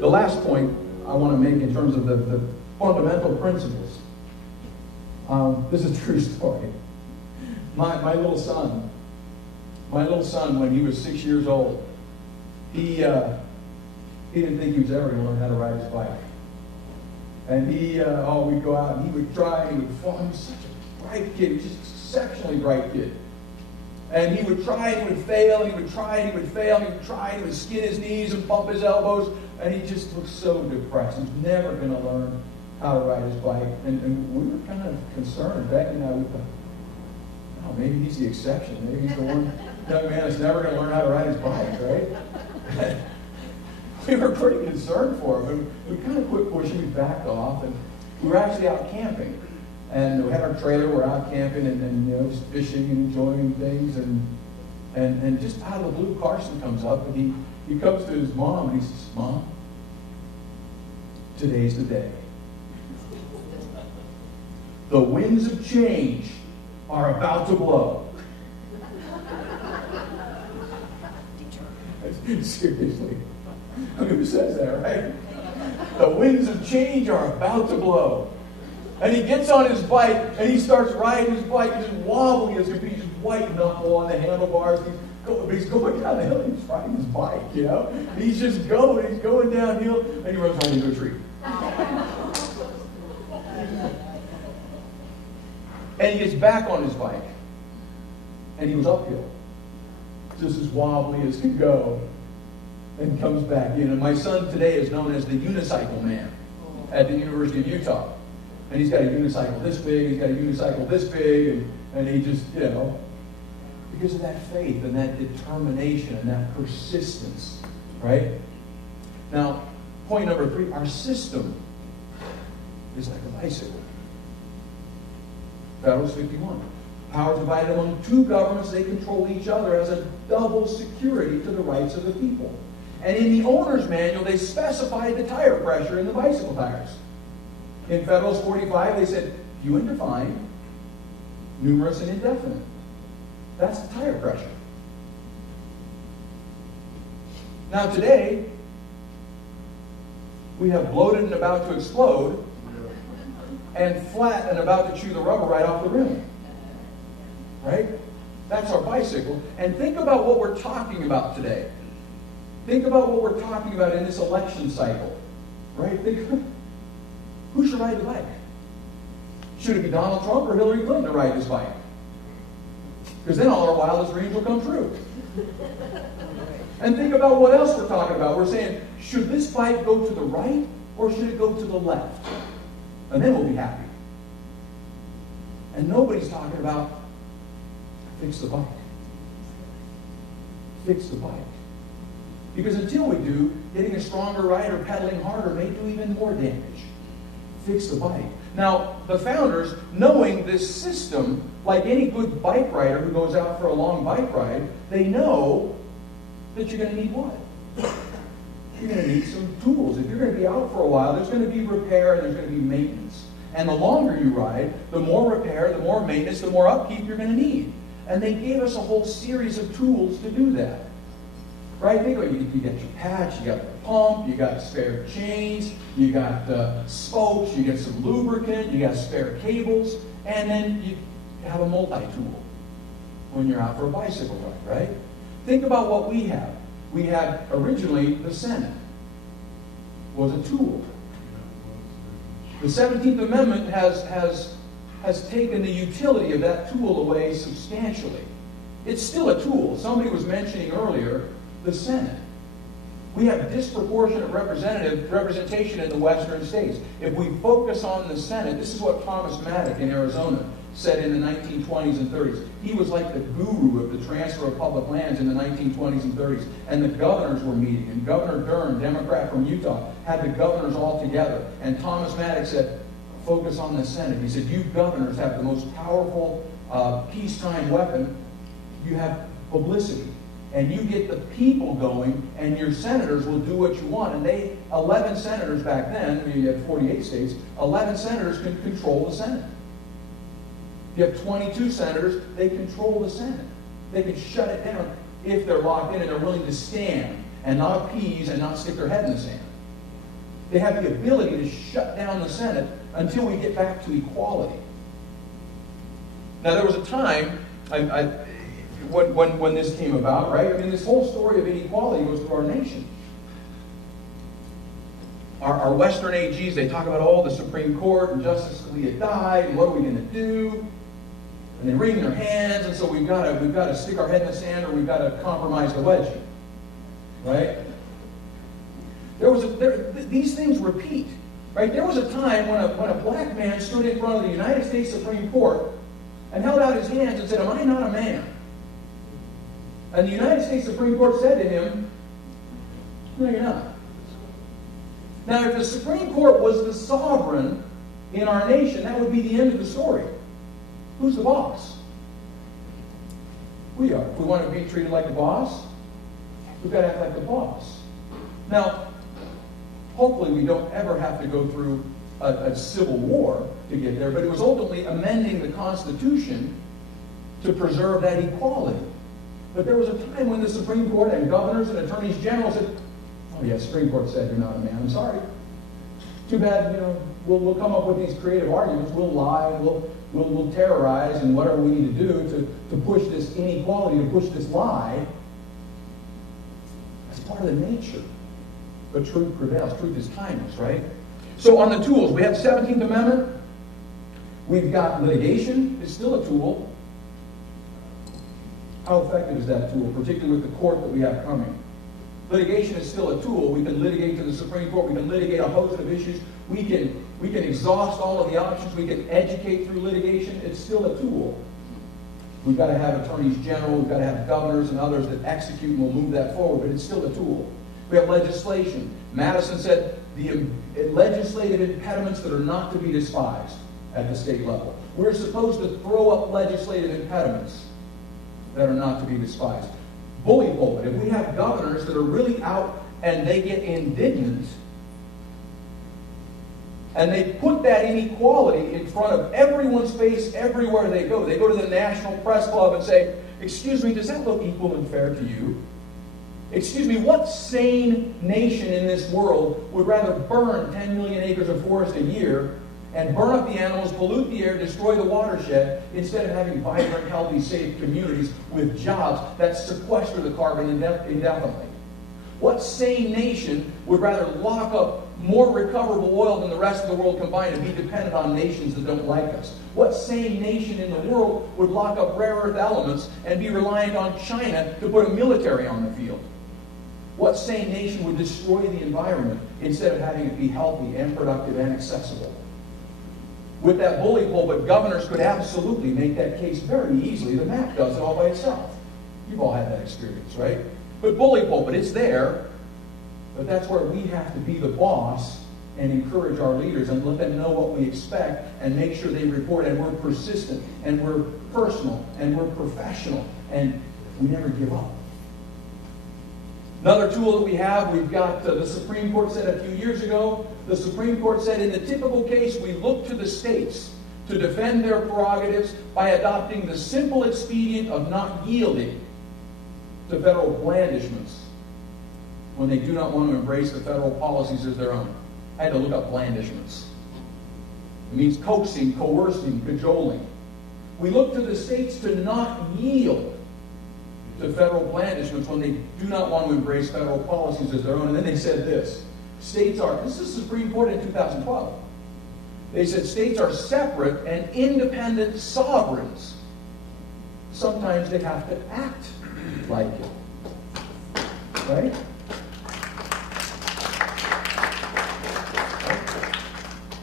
The last point I want to make in terms of the fundamental principles. This is a true story. My little son, when he was 6 years old, he didn't think he was ever going to learn how to ride his bike. And we'd go out and he would try and he would fall. He was such a bright kid. He was just an exceptionally bright kid. And he would try and he would fail, and he would try and he would fail, and he would try and he would skin his knees and bump his elbows, and he just looked so depressed. He was never going to learn how to ride his bike. And we were kind of concerned. Becky and I, we thought, oh, maybe he's the exception. Maybe he's the one young man that's never going to learn how to ride his bike, right? We were pretty concerned for him. We kind of quit pushing. We backed off, and we were actually out camping. And we had our trailer. We're out camping and just fishing and enjoying things. And just out of the blue, Carson comes up and he comes to his mom and he says, "Mom, today's the day. The winds of change are about to blow." Seriously. Who says that, right? The winds of change are about to blow. And he gets on his bike and he starts riding his bike. He's wobbly as if he's white knuckle on the handlebars. He's going down the hill. He's riding his bike, you know. He's just going. He's going downhill and he runs right into a tree. And he gets back on his bike and he goes uphill, just as wobbly as can go, and comes back in. And my son today is known as the unicycle man at the University of Utah. And he's got a unicycle this big, he's got a unicycle this big, and he just, because of that faith and that determination and that persistence, right? Now, point number 3, our system is like a bicycle. Federalist 51. Power divided among 2 governments, they control each other as a double security to the rights of the people. And in the owner's manual, they specified the tire pressure in the bicycle tires. In Federalist 45, they said, few and defined, numerous and indefinite. That's the tire pressure. Now today, we have bloated and about to explode, and flat and about to chew the rubber right off the rim. Right? That's our bicycle. And think about what we're talking about today. Think about what we're talking about in this election cycle. Right? Who should ride the bike? Should it be Donald Trump or Hillary Clinton to ride this bike? Because then all our wildest dreams will come true. And think about what else we're talking about. We're saying, should this bike go to the right or should it go to the left? And then we'll be happy. And nobody's talking about, fix the bike. Fix the bike. Because until we do, getting a stronger rider, pedaling harder may do even more damage. Fix the bike. Now, the founders, knowing this system, like any good bike rider who goes out for a long bike ride, they know that you're going to need what? You're going to need some tools. If you're going to be out for a while, there's going to be repair and there's going to be maintenance. And the longer you ride, the more repair, the more maintenance, the more upkeep you're going to need. And they gave us a whole series of tools to do that. Right? Think about it. You got your patch, you got the pump, you got spare chains, you got spokes, you got some lubricant, you got spare cables, and then you have a multi-tool when you're out for a bicycle ride, right? Think about what we have. We had originally the Senate was a tool. The 17th Amendment has taken the utility of that tool away substantially. It's still a tool. Somebody was mentioning earlier the Senate. We have disproportionate representation in the western states. If we focus on the Senate, this is what Thomas Maddock in Arizona said in the 1920s and 30s. He was like the guru of the transfer of public lands in the 1920s and 30s. And the governors were meeting. And Governor Dern, Democrat from Utah, had the governors all together. And Thomas Maddock said, focus on the Senate. He said, you governors have the most powerful peacetime weapon. You have publicity. And you get the people going, and your senators will do what you want. And 11 senators back then, you had 48 states, 11 senators can control the Senate. If you have 22 senators, they control the Senate. They can shut it down if they're locked in and they're willing to stand and not appease and not stick their head in the sand. They have the ability to shut down the Senate until we get back to equality. Now, there was a time when this came about, right? I mean, this whole story of inequality goes through our nation. Our Western AGs, they talk about, oh, the Supreme Court and Justice Scalia died, and what are we going to do? And they wring their hands, and so we've got to stick our head in the sand, or we've got to compromise the wedgie, right? These things repeat, right? There was a time when a black man stood in front of the United States Supreme Court and held out his hands and said, "Am I not a man?" And the United States Supreme Court said to him, "No, you're not." Now, if the Supreme Court was the sovereign in our nation, that would be the end of the story. Who's the boss? We are. If we want to be treated like the boss, we've got to act like the boss. Now, hopefully we don't ever have to go through a civil war to get there, but it was ultimately amending the Constitution to preserve that equality. But there was a time when the Supreme Court and governors and attorneys general said, "Oh yeah, Supreme Court said you're not a man. I'm sorry. Too bad, we'll come up with these creative arguments. We'll lie, we'll terrorize, and whatever we need to do to push this inequality, to push this lie." That's part of the nature. But truth prevails. Truth is timeless, right? So on the tools, we have the 17th Amendment. We've got litigation. It's still a tool. How effective is that tool, particularly with the court that we have coming? Litigation is still a tool. We can litigate to the Supreme Court. We can litigate a host of issues. We can exhaust all of the options. We can educate through litigation. It's still a tool. We've got to have attorneys general. We've got to have governors and others that execute and will move that forward, but it's still a tool. We have legislation. Madison said the legislative impediments that are not to be despised at the state level. We're supposed to throw up legislative impediments that are not to be despised. Bully pulpit. If we have governors that are really out and they get indignant and they put that inequality in front of everyone's face everywhere they go. They go to the National Press Club and say, "Excuse me, does that look equal and fair to you? Excuse me, what sane nation in this world would rather burn 10 million acres of forest a year and burn up the animals, pollute the air, destroy the watershed, instead of having vibrant, healthy, safe communities with jobs that sequester the carbon indefinitely? What sane nation would rather lock up more recoverable oil than the rest of the world combined and be dependent on nations that don't like us? What sane nation in the world would lock up rare earth elements and be reliant on China to put a military on the field? What sane nation would destroy the environment instead of having it be healthy and productive and accessible? With that bully pulpit, governors could absolutely make that case very easily. The map does it all by itself. You've all had that experience, right? But bully pulpit, it's there. But that's where we have to be the boss and encourage our leaders and let them know what we expect and make sure they report, and we're persistent and we're personal and we're professional and we never give up. Another tool that we have, we've got the Supreme Court said a few years ago, the Supreme Court said in the typical case we look to the states to defend their prerogatives by adopting the simple expedient of not yielding to federal blandishments when they do not want to embrace the federal policies as their own. I had to look up blandishments. It means coaxing, coercing, cajoling. We look to the states to not yield to federal blandishments when they do not want to embrace federal policies as their own. And then they said this is the Supreme Court in 2012. They said states are separate and independent sovereigns. Sometimes they have to act like it. Right?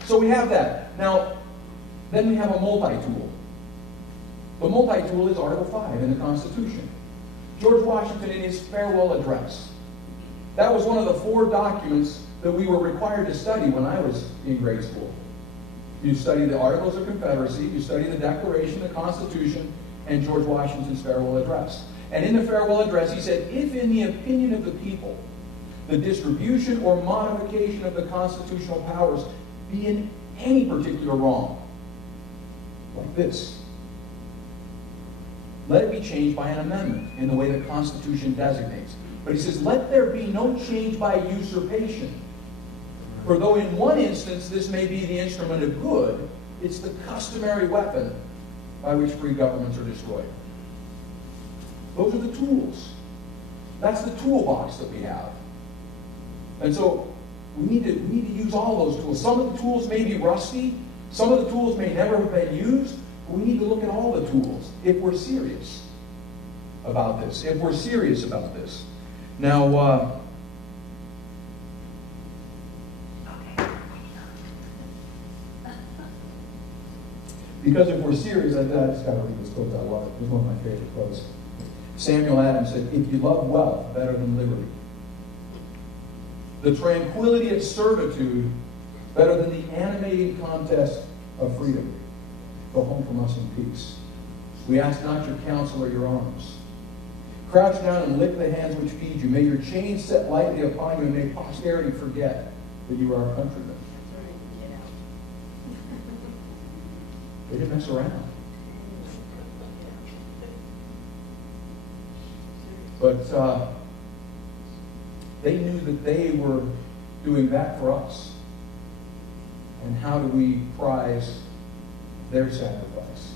So we have that. Now, then we have a multi-tool. The multi-tool is Article 5 in the Constitution. George Washington in his farewell address. That was one of the 4 documents that we were required to study when I was in grade school. You study the Articles of Confederacy, you study the Declaration, the Constitution, and George Washington's farewell address. And in the farewell address, he said, "If in the opinion of the people, the distribution or modification of the constitutional powers be in any particular wrong," like this, "let it be changed by an amendment in the way the Constitution designates." But he says, "let there be no change by usurpation, For though in one instance this may be the instrument of good, it's the customary weapon by which free governments are destroyed. Those are the tools. That's the toolbox that we have. And so we need to use all those tools. Some of the tools may be rusty. Some of the tools may never have been used. But we need to look at all the tools if we're serious about this. If we're serious about this. Now, because if we're serious, I just got to read this quote. I love it. It's one of my favorite quotes. Samuel Adams said, "If you love wealth better than liberty, the tranquility of servitude better than the animating contest of freedom, go home from us in peace. We ask not your counsel or your arms. Crouch down and lick the hands which feed you. May your chains set lightly upon you, and may posterity forget that you are our countrymen." They didn't mess around. But they knew that they were doing that for us. And how do we prize their sacrifice?